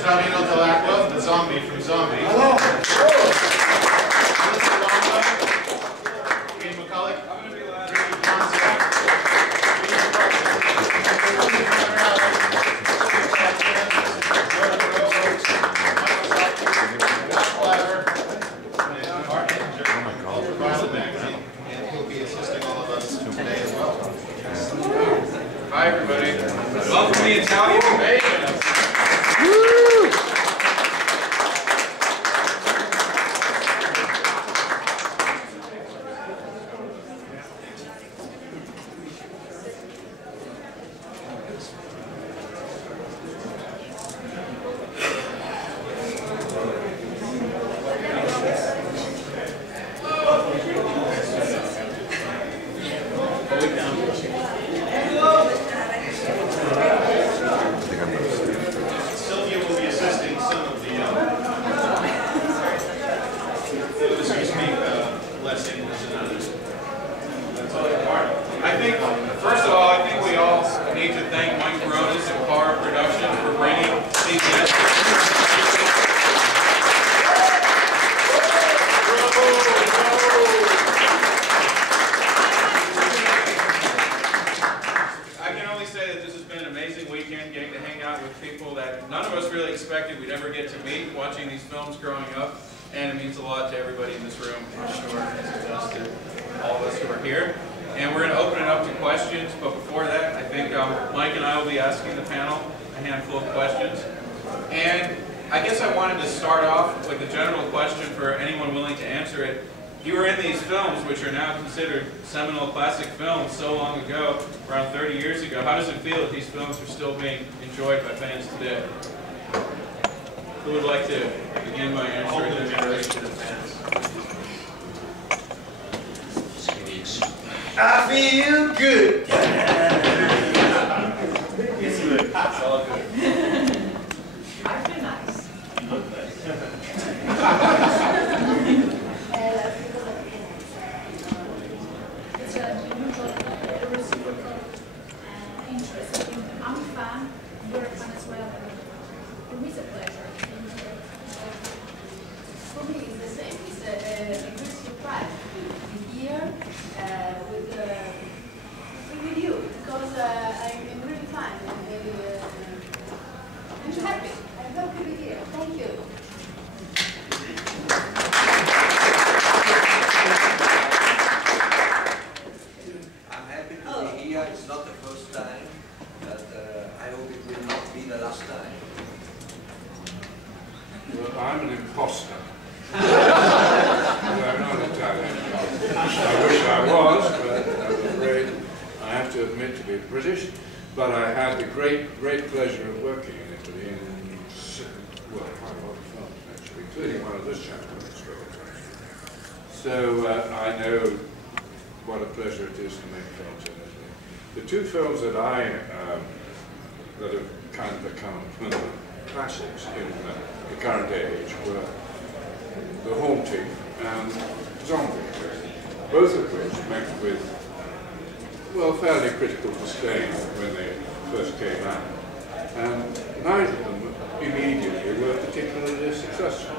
Ottaviano Dell'acqua, the zombie from Zombie. Hello. Malisa Longo, McCulloch, Luigi Cozzi, Zora Kerowa, and he'll be assisting all of us today as well. Hi everybody. Welcome to the Italian Invasion. Silvia will be assisting some of the less English than others. That's all part. I think, first of all, I think we all need to thank Mike Baronis and Car Production for bringing CBS. I can only say that this has been an amazing weekend, getting to hang out with people that none of us really expected we'd ever get to meet, watching these films growing up. And it means a lot to everybody in this room, I'm sure, as it does to all of us who are here. And we're going to open it up to questions, but before that, I think Mike and I will be asking the panel a handful of questions. And I guess I wanted to start off with a general question for anyone willing to answer it. You were in these films, which are now considered seminal classic films so long ago, around 30 years ago. How does it feel that these films are still being enjoyed by fans today? Who would like to begin by answering the generation of fans? I feel good. It's good. It's all good. I feel nice. You look nice. It's a mutual reciprocal interest. I'm a fan, you're a fan as well. For me, it's a pleasure. For me, it's the same. It's a great surprise to be here with you, because I'm really fun and happy. I'm happy to be here. Thank you. I'm happy to be here. It's not the first time, but I hope it will not be the last time. Well, I'm an imposter. I'm not Italian. I wish I was, but I'm afraid I have to admit to be British. But I had the great pleasure of working in Italy in, well, quite a lot of films actually, including one of this gentleman's films actually. So I know what a pleasure it is to make films in Italy. The two films that that have kind of become classics in the current age were The Haunting and Zombie, both of which met with, well, fairly critical disdain when they first came out, and neither of them immediately were particularly successful.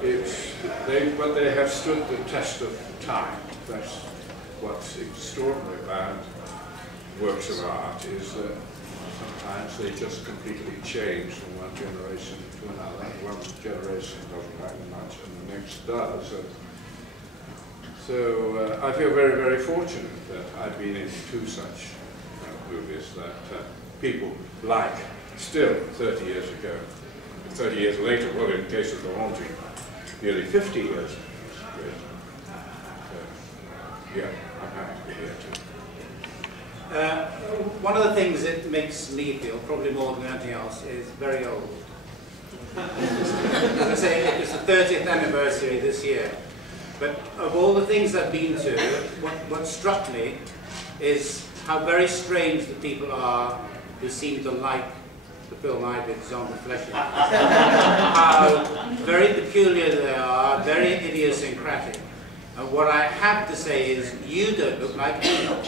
But they have stood the test of time. That's what's extraordinary about works of art, is that sometimes they just completely change from one generation to another. One generation doesn't like them much, and the next does. And so I feel very, very fortunate that I've been in two such movies that people like still 30 years ago. 30 years later, well, in the case of The Haunting, nearly 50 years. So, yeah, I'm happy to be here too. One of the things that makes me feel, probably more than anything else, is very old. As I say, it was the 30th anniversary this year. But of all the things I've been to, what struck me is how very strange the people are who seem to like the film I did, Zombie Flesh. How very peculiar they are, very idiosyncratic. And what I have to say is, you don't look like Enoch.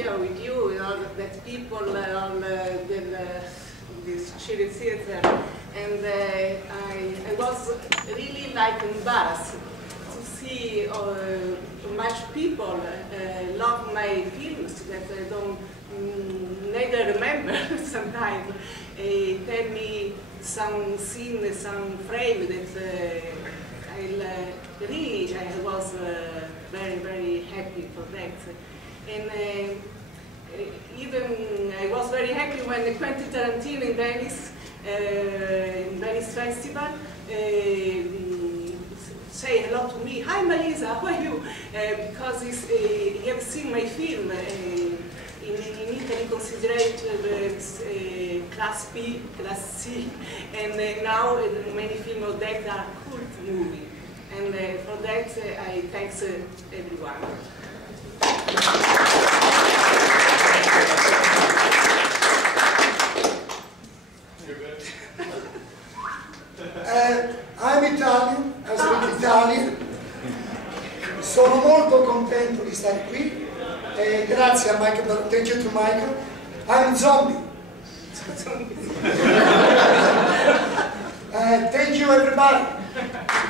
here with you, that people on this Chile theater, and I was really like embarrassed to see much people love my films that I don't neither remember sometimes. Tell me some scene, some frame that I was very, very happy for that. And even I was very happy when Quentin Tarantino in Venice Festival say hello to me. Hi Malisa, how are you? Because he has seen my film. In Italy considered class B, class C, and now many films of that are cult movie. And for that I thanks everyone. I'm Italian, I speak Italian. Sono molto contento di stare qui. Grazie a Michael, thank you to Michael. I'm zombie. Thank you everybody.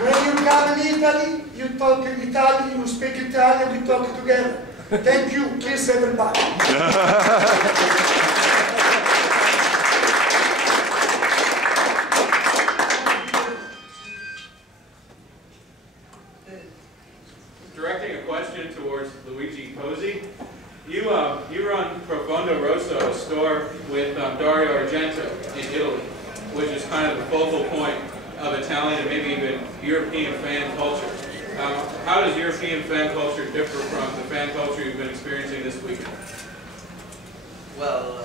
When you come in Italy, you talk in Italian, you speak Italian, we talk together. Thank you, kiss everybody. Directing a question towards Luigi Cozzi. You run Profondo Rosso, a store with Dario Argento in Italy, which is kind of the focal point of Italian and maybe even European fan culture. How does European fan culture differ from the fan culture you've been experiencing this weekend? Well,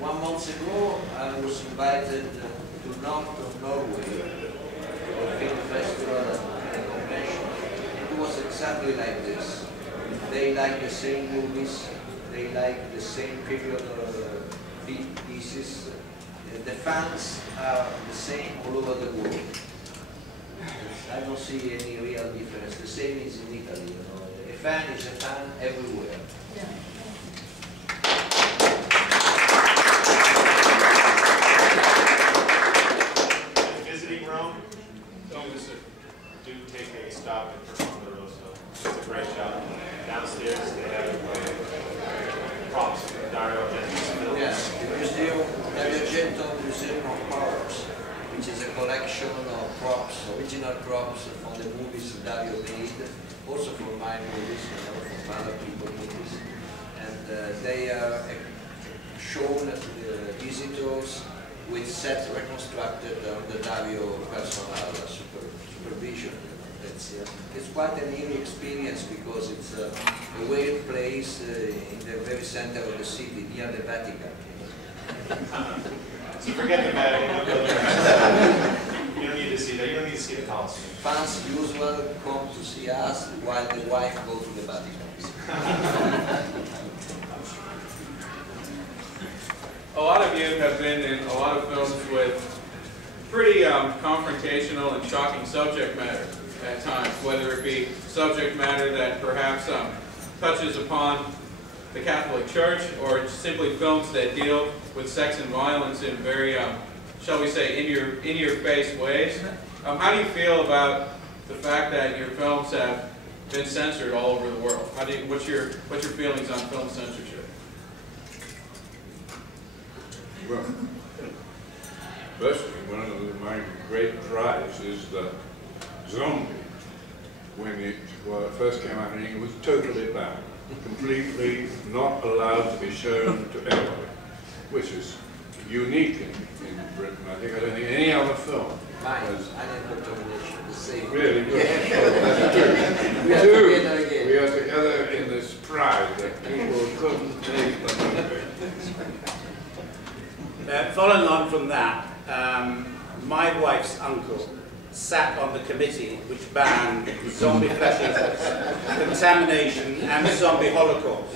1 month ago I was invited to North of Norway for a film festival and convention. It was exactly like this. They like the same movies, they like the same period of pieces. The fans are the same all over the world. I don't see any real difference. The same is in Italy, you know. A fan is a fan everywhere. Yeah. Visiting Rome, do take a stop at Profondo Rosso. It's a great shop. Downstairs they have props from Dario Argento's film. Yes, the museum, Dario Argento Museum of Props, which is a collection of props, original props from the movies Dario made, also from my movies, you know, from other people's movies. And they are shown to the visitors with sets reconstructed under Dario personal supervision. It's quite an eerie experience because it's a weird place in the very center of the city, near the Vatican. So forget the Vatican. You don't need to see that. You don't need to see the Colosseum. Fans usually come to see us while the wife goes to the Vatican. A lot of you have been in a lot of films with pretty confrontational and shocking subject matter at times, whether it be subject matter that perhaps touches upon the Catholic Church, or simply films that deal with sex and violence in very, shall we say, in your face ways. How do you feel about the fact that your films have been censored all over the world? What's your feelings on film censorship? Well, firstly, one of my great drives is that Zombie, when it first came out in England, was totally banned, completely not allowed to be shown to anybody, which is unique in Britain. I don't think any other film has. The same. Really good. Yeah. We are together in this pride that people couldn't take the movie. Following on from that, my wife's uncle sat on the committee which banned zombie flesh eaters, contamination, and the zombie holocaust.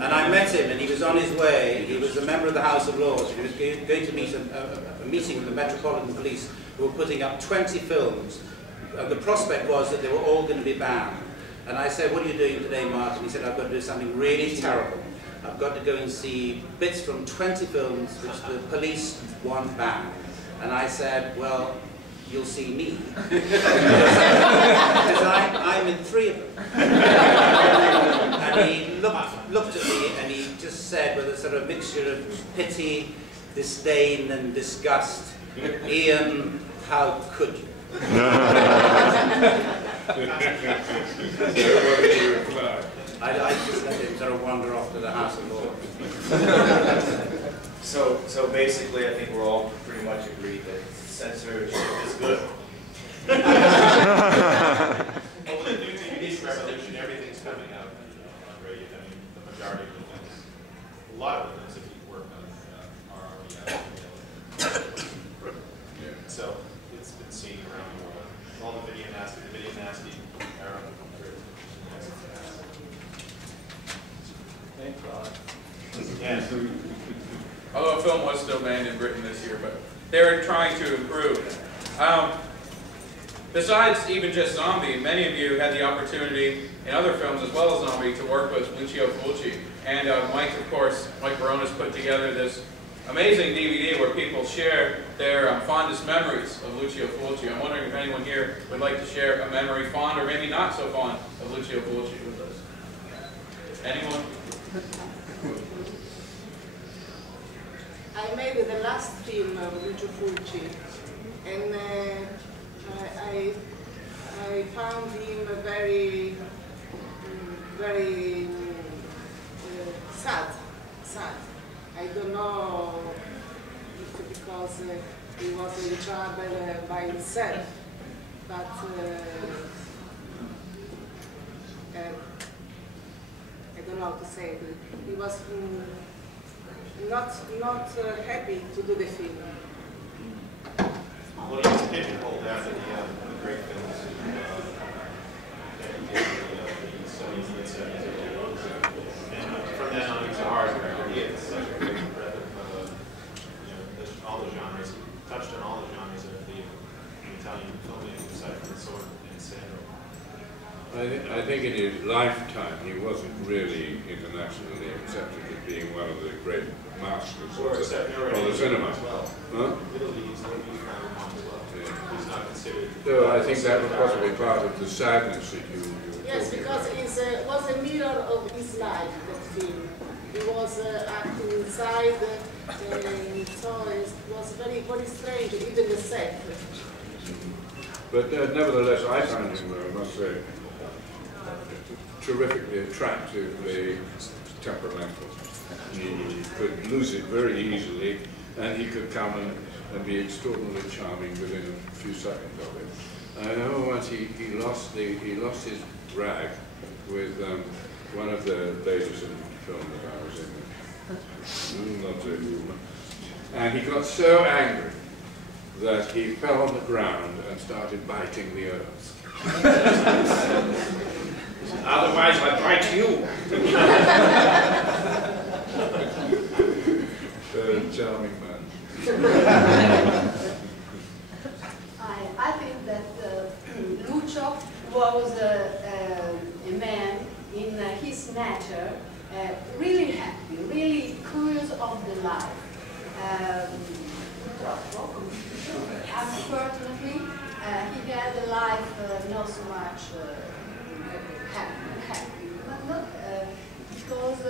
And I met him, and he was on his way. He was a member of the House of Lords. He was going to meet a meeting with the Metropolitan Police, who were putting up 20 films. The prospect was that they were all going to be banned. And I said, "What are you doing today, Martin?" He said, "I've got to do something really terrible. I've got to go and see bits from 20 films which the police want banned. And I said, well, you'll see me. Because I'm in 3 of them. And he looked at me and he just said, with a sort of mixture of pity, disdain and disgust, Ian, how could you? I just let him sort of wander off to the House of Lords. So basically, I think we're all pretty much agreed that censorship is good. Well, with the new DVD revolution, everything's coming out on radio. I mean, the majority of the things, a lot of the things that people work on are already out. So it's been seen around the world. All the video nasty era. Thank God. Yeah. Although a film was still banned in Britain this year, but they're trying to improve. Besides even just Zombie, many of you had the opportunity in other films as well as Zombie to work with Lucio Fulci. And Mike, of course, Mike Barona's put together this amazing DVD where people share their fondest memories of Lucio Fulci. I'm wondering if anyone here would like to share a memory fond or maybe not so fond of Lucio Fulci with us. Anyone? I made the last film of Lucio Fulci, and I found him very sad. I don't know if because he was in trouble by himself, but I don't know how to say it. He was not happy to do the film. Well, he was pigeonholed after the great films that he did in the 70s and 70s. And from then on, he was a hard director. He had such a great breadth of all the genres. He touched on all the genres of the Italian filmmaking, aside from the sword and sandal. I think in his lifetime he wasn't really internationally accepted as being one of the great masters of the cinema. Well. Huh? Italy is not He's not considered. So I think that was possibly part of the sadness that you yes, because it was a mirror of his life, that film. He was acting inside, so it was very, very strange, even the set. But nevertheless, I found him, I must say, terrifically attractively temperamental. He could lose it very easily, and he could come and be extraordinarily charming within a few seconds of it. I know once he lost his rag with one of the ladies in the film that I was in, lovely woman, and he got so angry that he fell on the ground and started biting the earth. Otherwise, I'd bite you. Charming man. I think that Lucio was a man in his nature really happy, really curious of the life. Unfortunately, he had a life not so much happy, not because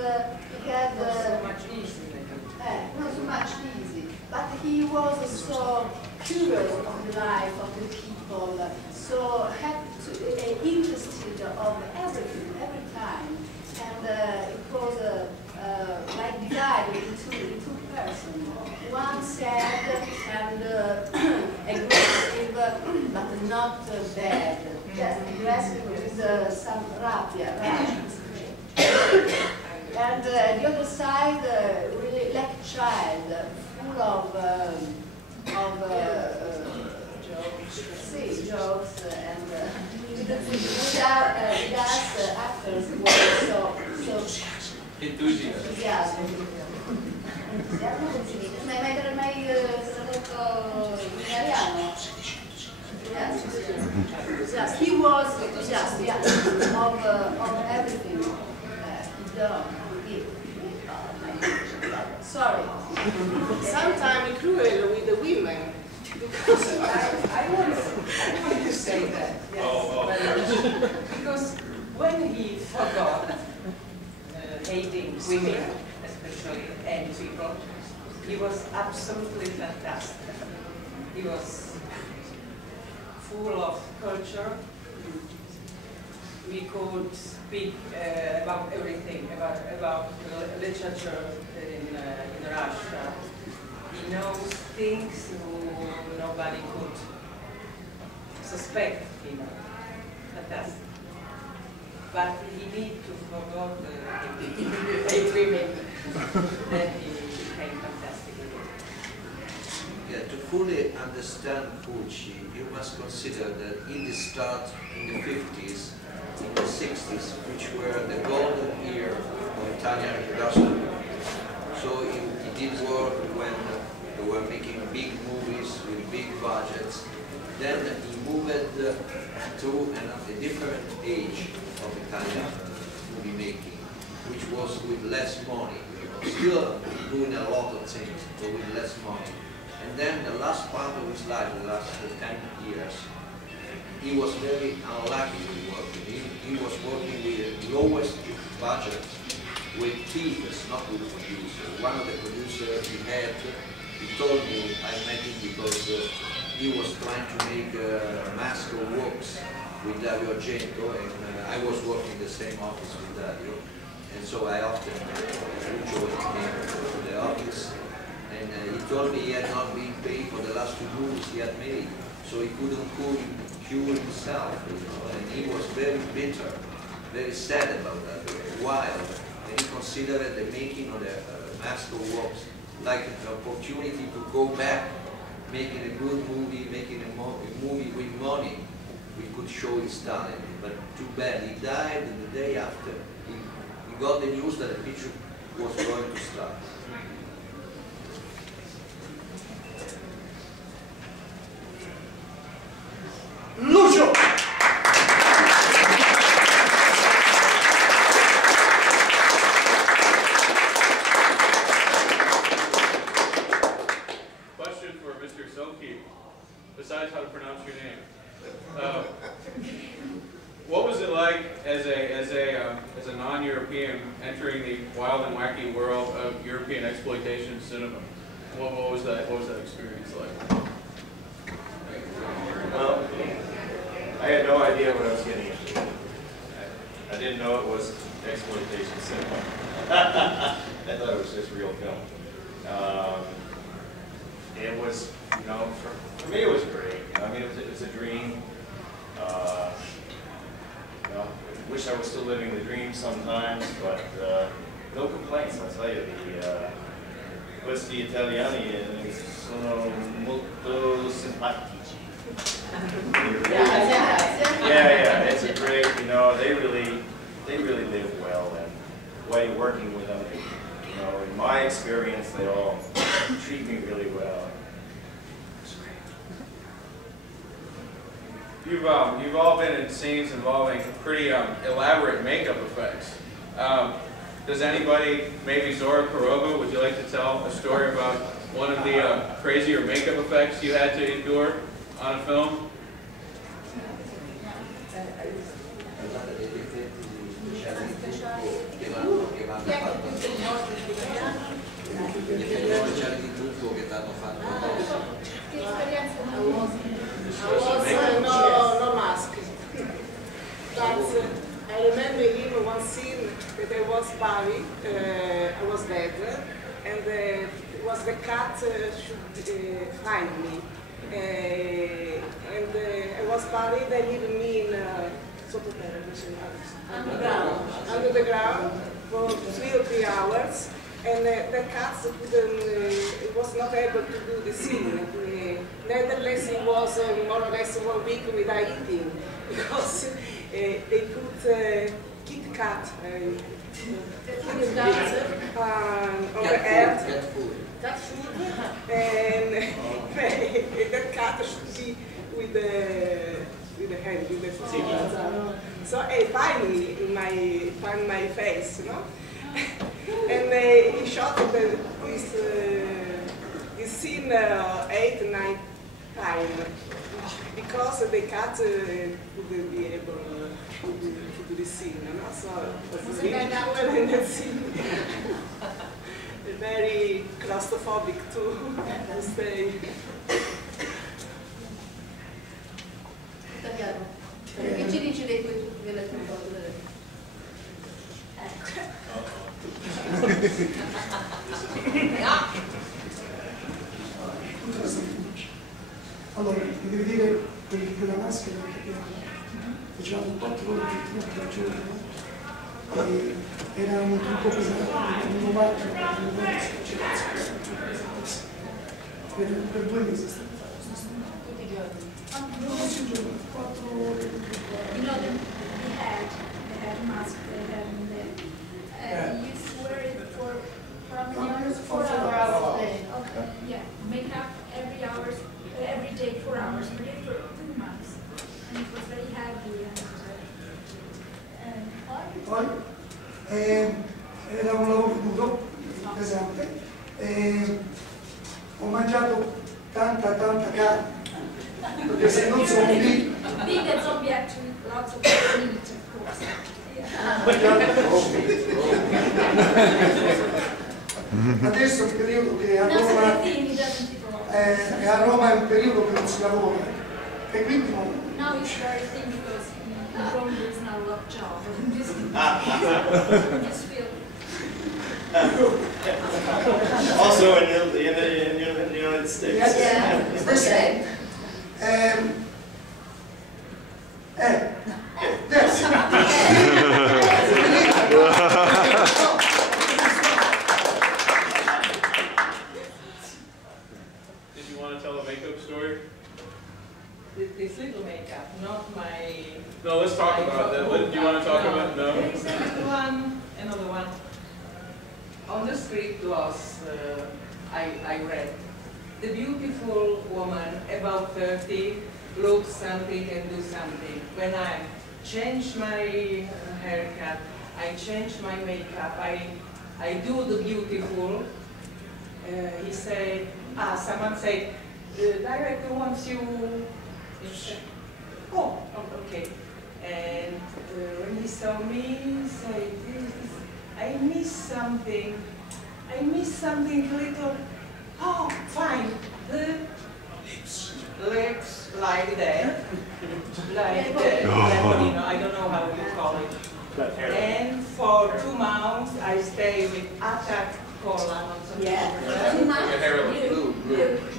he had not so much easy, but he was so curious of the life of the people, so interested of everything, every time, and it was like divided into two persons. One sad and aggressive, but not bad, just aggressive with some rabbia. And the other side, really like a child, full of jokes, and with us actors were so enthusiastic. Mai tradotto in italiano? He was enthusiastic of everything he did. sometimes cruel with the women. Because I want to say that, yes. Because when he forgot hating women, especially and people, he was absolutely fantastic. He was full of culture. We could speak about everything, about literature in Russia. He knows things nobody could suspect, you know. Fantastic. But he need to forget the women. Then he became fantastic again. Yeah, to fully understand Pucci, you must consider that in the start, in the 50s, in the 60s, which were the golden era of Italian production. So he did work when they were making big movies with big budgets. Then he moved to a different age of Italian movie making, which was with less money. Still doing a lot of things, but with less money. And then the last part of his life, the last 10 years, he was very unlucky with working. He was working with the lowest budget, with theaters, not with the producer. One of the producers he had, he told me, I met him because he was trying to make Mask of Wolves with Dario Argento, and I was working in the same office with Dario. And so I often Lucio came to the office, and he told me he had not been paid for the last 2 movies he had made, so he couldn't cure himself, you know, and he was very bitter, very sad about that, wild, and he considered the making of the Mask of Wolves like an opportunity to go back, making a good movie, making a movie with money. We could show his talent, but too bad, he died the day after. He got the news that the picture was going to start. Lucio! Question for Mr. Sopkiw, besides how to pronounce your name. What was it like as a non-European entering the wild and wacky world of European exploitation cinema? What was that experience like? Well, I had no idea what I was getting into. I didn't know it was exploitation cinema. I thought it was just real film. It was, you know, for me it was great. You know, I mean, it was a dream. You know, I wish I was still living the dream sometimes, but no complaints, I'll tell you. Questi italiani sono molto simpatici. Yeah, it's a great, you know, they really live well, and while you're working with them, you know, in my experience, they all treat me really well. It's great. You've all been in scenes involving pretty elaborate makeup effects. Does anybody, maybe Zora Kerowa, would you like to tell a story about one of the crazier makeup effects you had to endure on a film? No mask. But I remember him one scene that I was buried, I was dead, and it was the cat should find me. And I was buried, they leave me in under the ground for 3 or 3 hours, and the cat was not able to do the scene. Nevertheless, it was more or less 1 week without eating, because they put Kit Kat on the head. Cat food, and the cat should be with the hand, with the foot. So I find my face, you know, and he shot this scene 8, 9 times because they cut would be able to do this scene. No? So it was really cool in that scene. Very claustrophobic too to stay. Ottaviano, che ci dici dei tuoi trucchi della tua foto? Allora, mi devi dire quella maschera che facevamo 4 ore di trucchi al giorno e era un trucco pesante, un novato, per 2 mesi. Tutti i giorni. Non tutti i giorni, 4 ore di trucco. You know, the head mask they have in there. You used to wear it for how many hours? 4 hours a day. Okay. Yeah. Makeup every day 4 hours per day for 2 months. And it was very heavy and Poi era un lavoro duro, pesante, ho mangiato tanta carne, perché se non sono lì... Being a zombie actually lots of meat, of course. Adesso è il periodo che a Roma è un periodo che non si lavora e quindi non... Now it's very thin because in Rome there's not a lot of jobs. Just feel. Also in the United States. Yeah. Okay. Yes. Did you want to tell a makeup story? This little makeup, not my... No, let's talk about that. Do you want to talk about no? There is another one. On the script was, I read, the beautiful woman, about 30, looks something and do something. When I change my haircut, I change my makeup, I do the beautiful. He said, someone said, the director wants you. Oh, okay. And when he saw me, he said, I miss something little. Oh, fine. The lips like that. Like that. I don't know how you call it. And for 2 months, I stay with attack cola.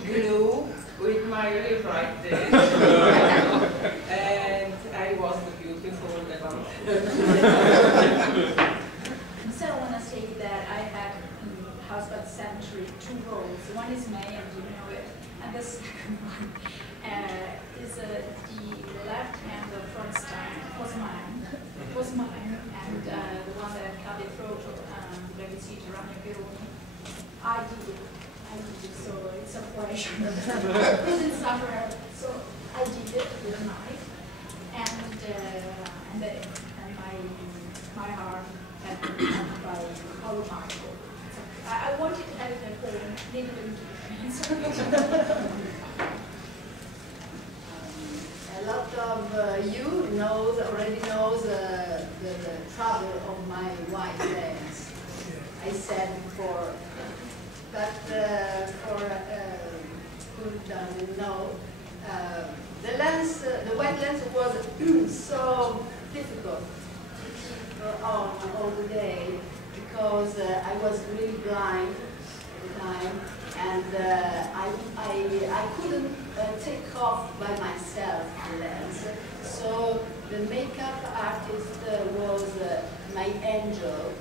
Glue with my lip right there. And I was the beautiful about So I want to say that I had in House by the Cemetery 2 roles. One is May, and you know it, and the second one is the left hand of Frankenstein was mine. It was mine, and the one that cut the throat of Zora Kerowa. I did it. So it's a pleasure. Couldn't suffer, so I did it with a knife, and my arm had been cut by Paul Michael. So I wanted to have it at home, needed it. A lot of you already knows the trouble of my white lens. I said before. But for who doesn't know, the white lens was so difficult to keep on all the day because I was really blind at the time, and I couldn't take off by myself the lens. So the makeup artist was my angel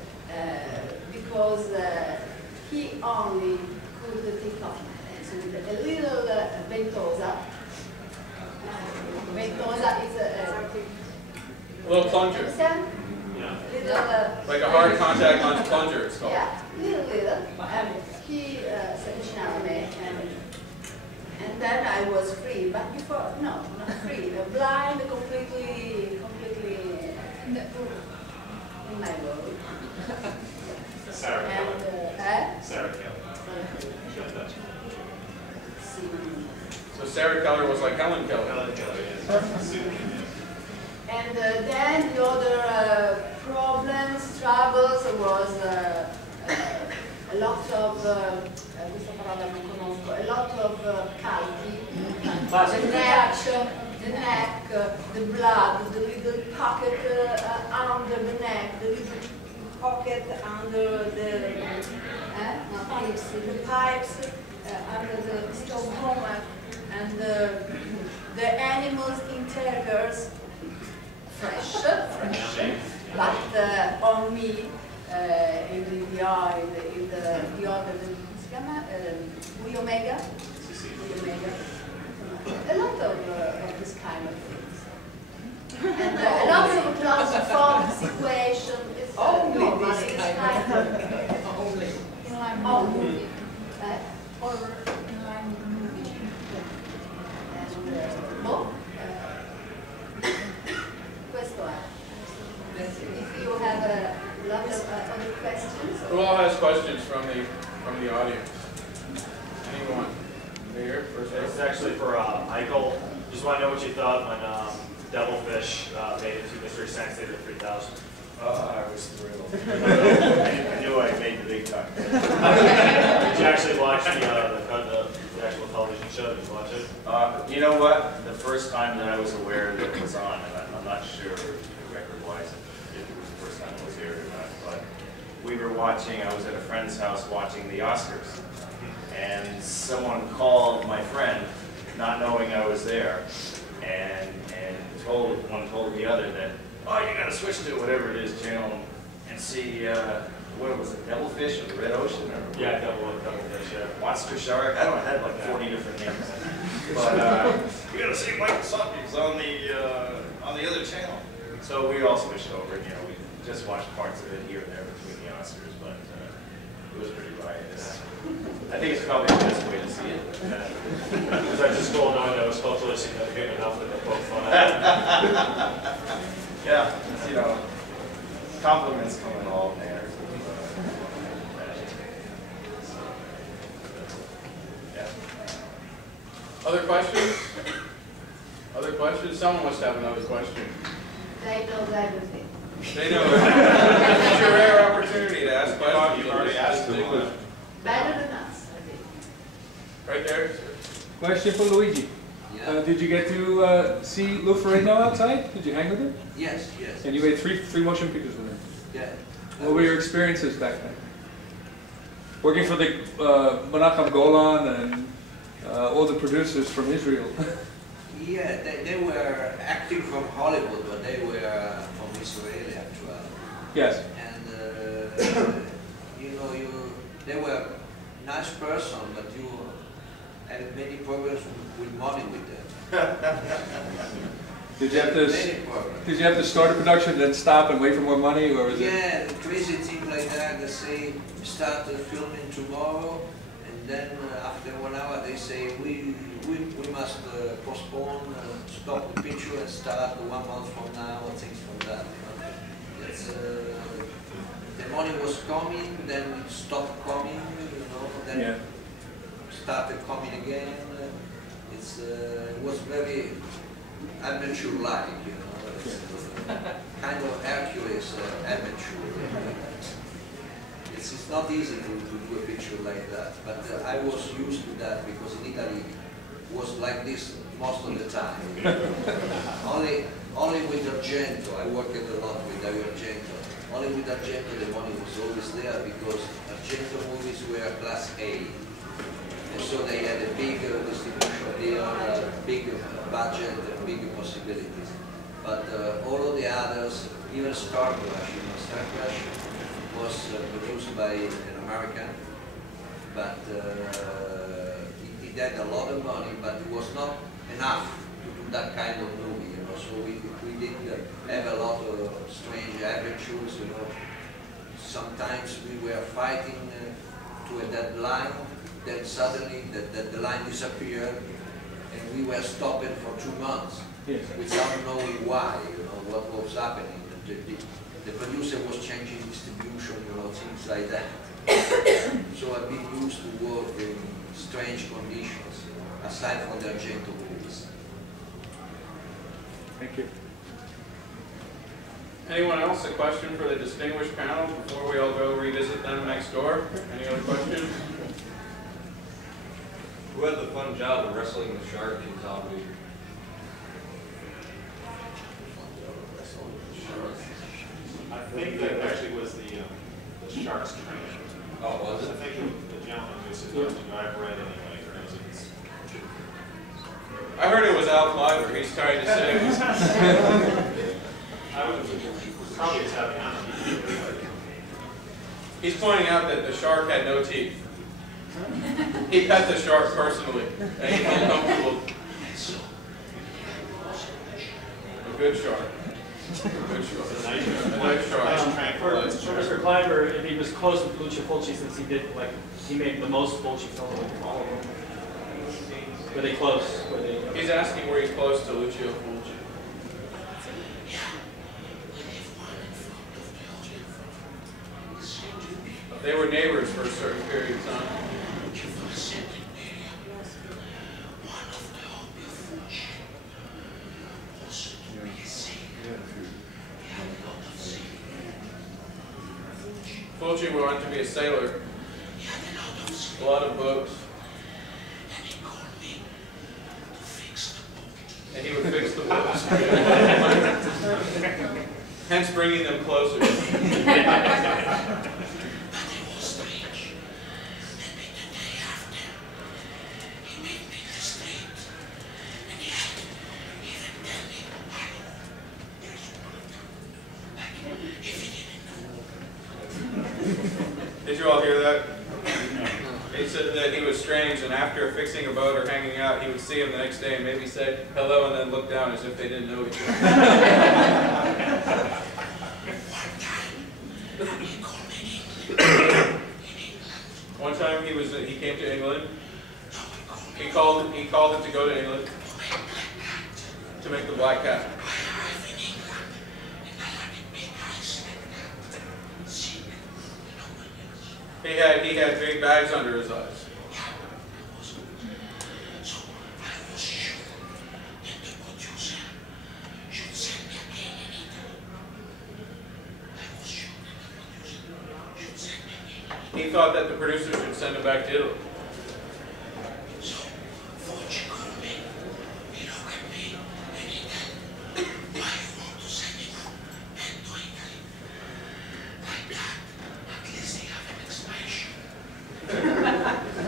because he only could take off my lens with a little ventosa. Ventosa is a little plunger. Understand? Yeah. Little, like a hard contact lens plunger, it's called. Yeah, little. And he said me, and then I was free. But before, no, not free. Blind, completely in the in my world. Sarah. And Sarah Keller was like Helen Keller. Helen Keller, yes. And then the other problems, troubles was a lot of, questa parola non conosco, a lot of calci, the neck, the blood, the little pocket under the neck, the little pocket under the pipes under the stomach, and the animals' interiors fresh, but on me, in the eye, in the other, come si chiama? Omega. A lot of this kind of things. And a lot of claustrophobic situation. It's only this kind of only. In line with Oh, the movie. movie. Or in line with the movie. Questo è. If you have a lot of other questions. Who all has questions from the audience? Anyone? Here, first. This is actually for Michael. Just want to know what you thought when Devilfish made it to Mystery Science Theater 3000. I was thrilled. I knew I made the big time. Did you actually watch the actual television show? Did you watch it? You know what? The first time that I was aware that it was on, and I'm not sure record-wise if it was the first time it was aired or not, but we were watching, I was at a friend's house watching the Oscars, and someone called my friend, not knowing I was there, and one told the other that, oh, you gotta switch to whatever it is channel and see, what was it, Devilfish or the Red Ocean? Or Yeah, Devilfish, yeah. Monster Shark? I don't know, it had like 40 different names. But you gotta see Michael Sopkiw on the other channel. So we all switched over, and, we just watched parts of it here and there between the Oscars, but it was pretty riotous. I think it's probably the best way to see it. Was that just going on that was culturally significant enough that they poke fun at it? Yeah, compliments come in all manners. Yeah. Other questions? Other questions? Someone must have another question. They know everything. They know. It's your rare opportunity to ask questions. You've already asked them one. Better than us, I think. Right there. Question for Luigi. Yeah. Did you get to see Lou Ferrigno outside? Did you hang with him? Yes, yes. And you made three motion pictures with him? Yeah. What were your experiences back then? Working for the Menachem Golan and all the producers from Israel. Yeah, they were acting from Hollywood, but they were from Israel actually. Yes. And they were nice person, but you had many problems with money with them. Did you have to start a production, then stop and wait for more money, or is it? Yeah, crazy thing like that. They say start filming tomorrow, and then after 1 hour they say we must postpone, stop the picture and start 1 month from now, or things from that. It's, the money was coming, then it stopped coming, then started coming again. It was very amateur-like, kind of Hercules amateur. It's not easy to do a picture like that, but I was used to that because in Italy it was like this most of the time. Only with Argento, I worked a lot with Argento. Only with Argento the money was always there because Argento movies were class A. And so they had a big distribution deal, big budget, and big possibilities. But all of the others, even Star Crash, Star Crash was produced by an American, but it had a lot of money, but it was not enough to do that kind of movie. So we did have a lot of strange adventures. Sometimes we were fighting to a deadline. Then suddenly the line disappeared, and we were stopped for 2 months without knowing why, what was happening. The producer was changing distribution, things like that. So have been used to work in strange conditions, aside from the Argento movies. Thank you. Anyone else a question for the distinguished panel before we all go revisit them next door? Any other questions? Who had the fun job of wrestling the shark in television? I think that actually was the shark's trainer. Oh, was it? I think the gentleman who said, I've read anyway. I heard it was Al Cliver. He's trying to say. I would probably Ottaviano. He's pointing out that the shark had no teeth. He pet the shark personally, and he felt comfortable. A good shark. A good shark. A nice shark. For Mr. Cliver, if he was close with Lucio Fulci, since he did, like, he made the most Fulci films with all of them. Were they close? Were they? He's asking were you close to Lucio Fulci? They were neighbors for a certain period of time. Fulci wanted to be a sailor. A lot of boats. And he would fix the boats. Hence bringing them closer. Did you all hear that? He said that he was strange, and after fixing a boat or hanging out, he would see him the next day and maybe say hello and then look down as if they didn't know each other. One time he came to England. He called him to go to England to make the Black Cat. He had big bags under his eyes. He thought that the producer should send him back to Italy.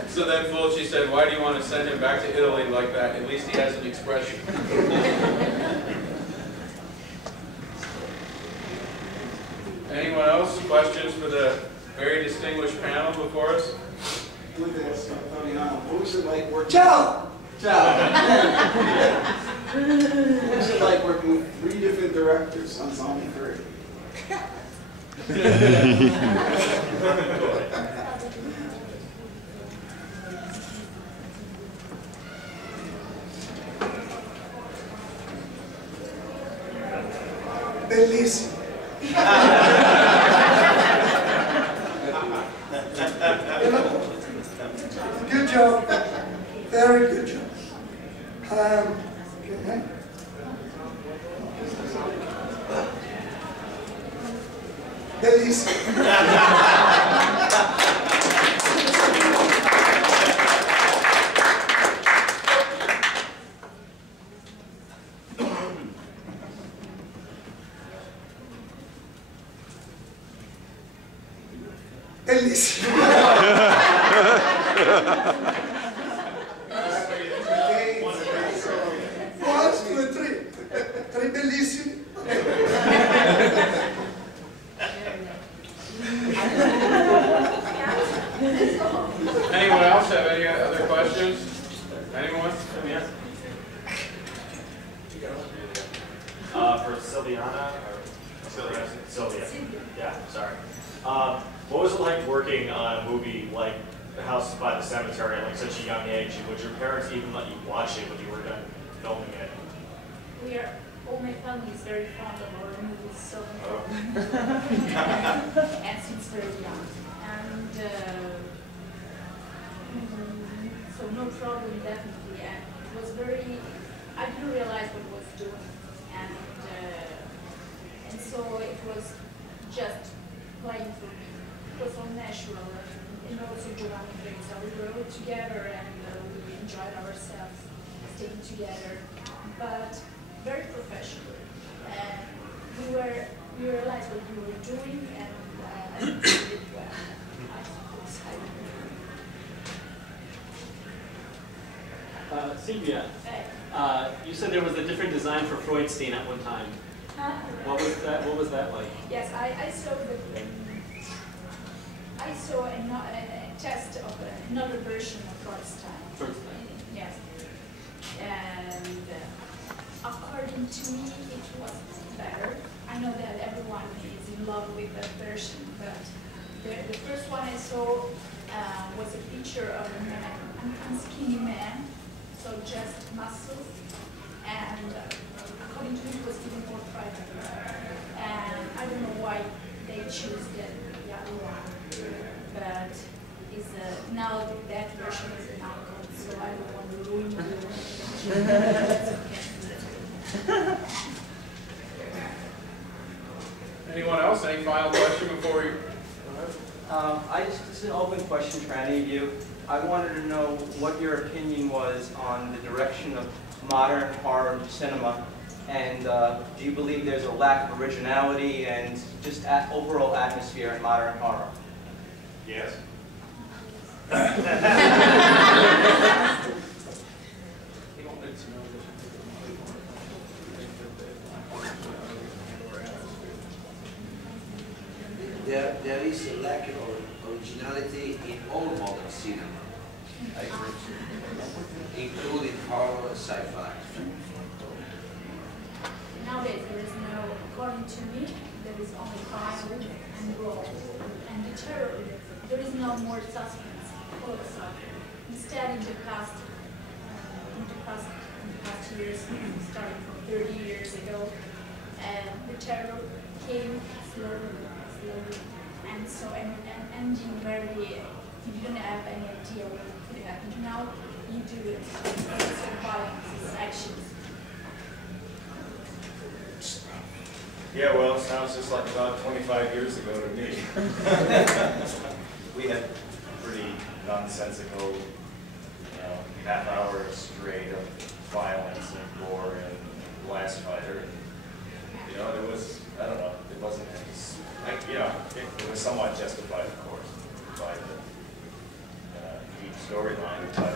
So then Fulci said, why do you want to send him back to Italy like that? At least he has an expression. Anyone else? Questions for the very distinguished panel before us? I'd like to ask Ottaviano, what was it like working? Ciao! Ciao! What was it like working with 3 different directors on Zombie 3? Bellissimo. Good job. Very good job. Okay. Bellissimo. Bellissimo. 1, 2, 3. 3 bellissimi. Anyone else have any other questions? Anyone? For Silviana, or Sylvia. Yeah, sorry. What was it like working on a movie like The House by the Cemetery at like such a young age? And would your parents even let you watch it when you were done filming it? All my family is very fond of horror movies, so and since very young. And problem definitely, and it was very, I didn't realize what I was doing, and so it was just playing for me. It was so natural, and also Giovanni Frezza. We were all together and we enjoyed ourselves staying together, but very professional. And we realized what we were doing, and I think we did well. Silvia, you said there was a different design for Freudstein at one time. What was that? What was that like? Yes, I saw a test of another version of Freudstein. Yes, and according to me, it was better. I know that everyone is in love with that version, but the first one I saw was a picture of a man, a skinny man, so just muscles, and according to me, it was even more private. And I don't know why they choose the other one, but it's now that version is an icon, so I don't want to ruin it. That's okay. Anyone else? Any final question before we? This is an open question for any of you. I wanted to know what your opinion was on the direction of modern horror cinema, and do you believe there's a lack of originality and just overall atmosphere in modern horror? Yes. There is a lack of originality in all modern cinema, including horror and sci-fi. Nowadays, there is no, according to me, there is only crime and gore. And the terror, there is no more suspense, full of suffering. Instead, in the past years, starting from 30 years ago, the terror came slowly, and so ending very, you don't have any idea what could happen. Now you do it. It's violence, it's actions. Yeah, well, it sounds just like about 25 years ago to me. We had pretty nonsensical, half hour straight of violence and gore and Last Fighter. It was, I don't know, it wasn't, it was somewhat justified, of course, by the deep storyline, but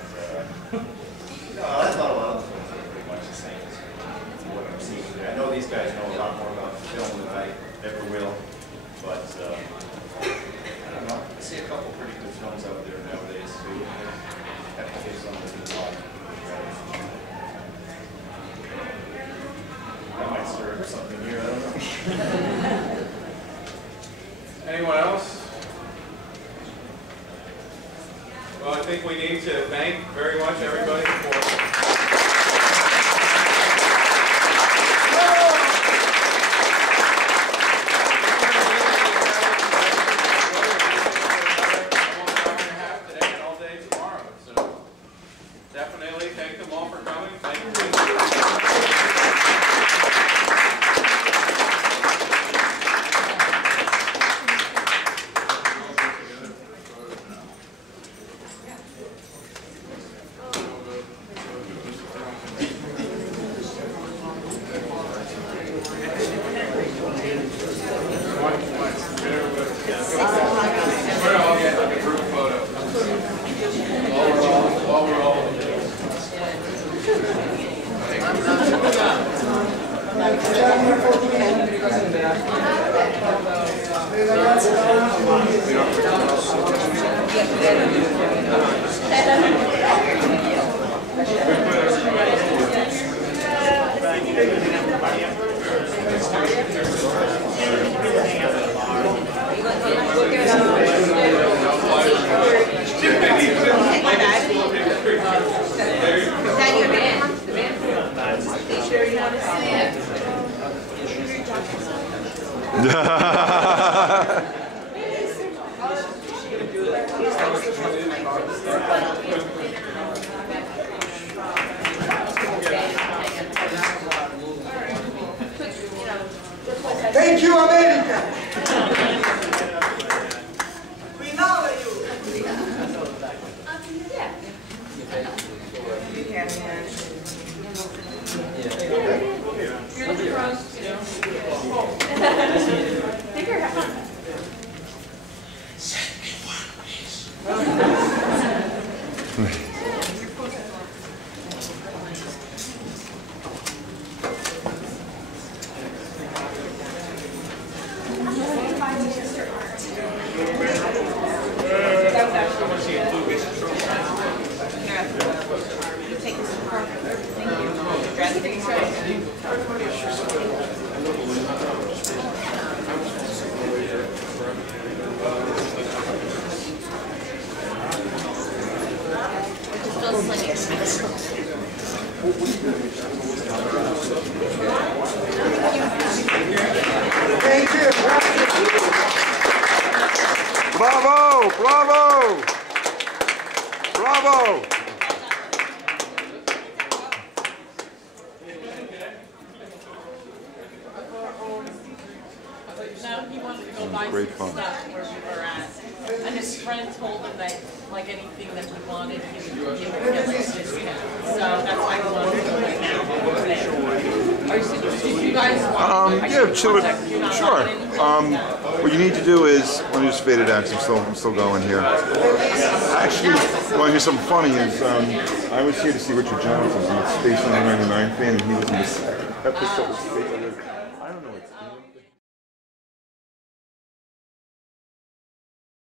I thought a lot of the films were pretty much the same as what I'm seeing today. I know these guys know a lot more about film than I ever will, but I don't know, I see a couple pretty good films out there nowadays too. I have to give some of them a lot. I might stir up something here, I don't know. Anyone else? Well, I think we need to thank very much everybody for you, America! We know you! You're the cross, you know. Take your hat on. Send me one, please. Thank you. Bravo! Bravo! Bravo! Now he wanted to go buy Great some fun. stuff where we were at. And his friend told him that, like, anything that he wanted, he would get like a discount. So that's why he wanted to go right now. Did you guys want Yeah, chill it. Sure. What you need to do is, let me just fade it out because I'm still going here. Actually, want to hear something funny is, I was here to see Richard Johnson. I'm a Space 99 fan, and he was in the second episode of Space. I don't know.